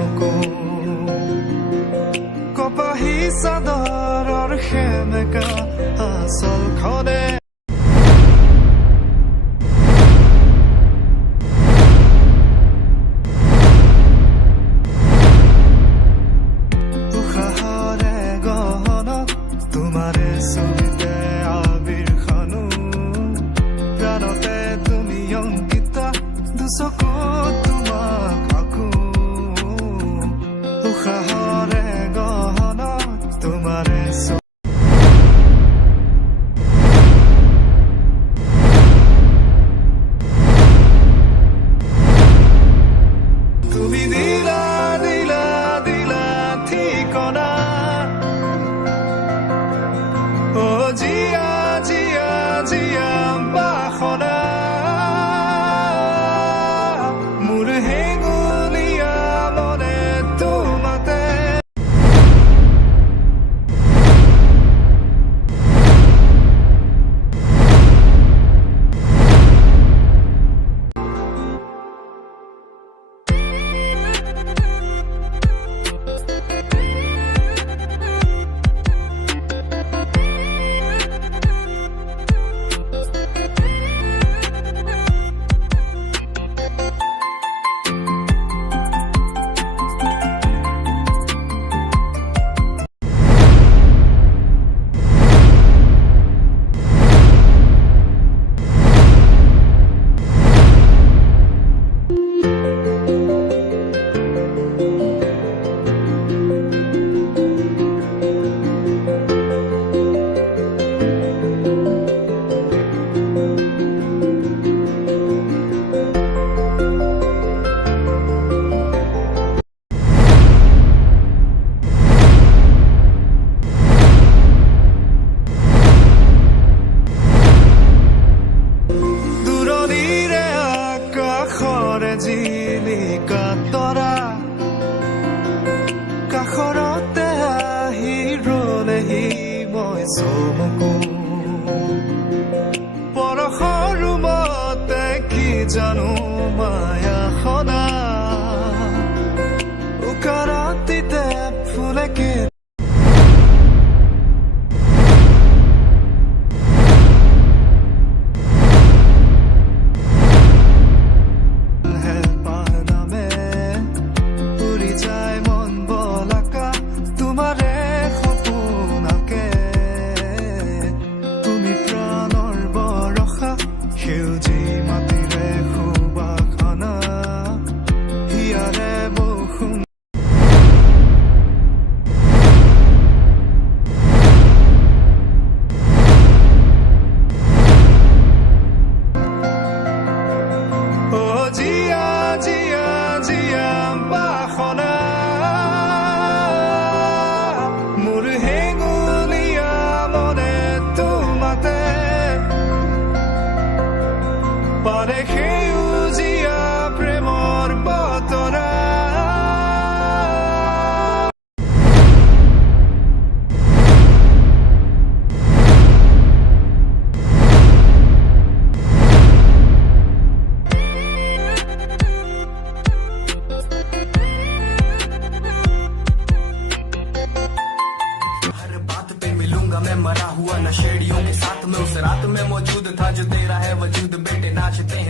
চমকো কপাহী চাদৰৰ সেমেকা আচলখনে উশাহৰে গহনত তোমাৰে ছবিতে আবিৰ খানো প্ৰাণতে তুমি অংকিতা দুচকুত তোমাক আকো উশাহৰে গহনত তোমাৰে তুমি দিলা দিলা দিলা ঠিকনা ও জিয়া জিয়া জিয়া বাসনা মোৰ হেঙুলীয়া মনে তোমাতে জিলিকা তৰা কাষৰতে আহি ৰলেহি মই চমকো পৰশৰ ৰুমতে কি জানো মায়াখনা উকাৰতিতে ফুলেকে পাৰে সেউজীয়া প্ৰেমৰ বতৰা हर बात पे मिलूंगा मैं मरा हुआ नशेड़ियों के साथ में उस रात में मौजूद था जो तेरा है वजूद बेटे नाचते हैं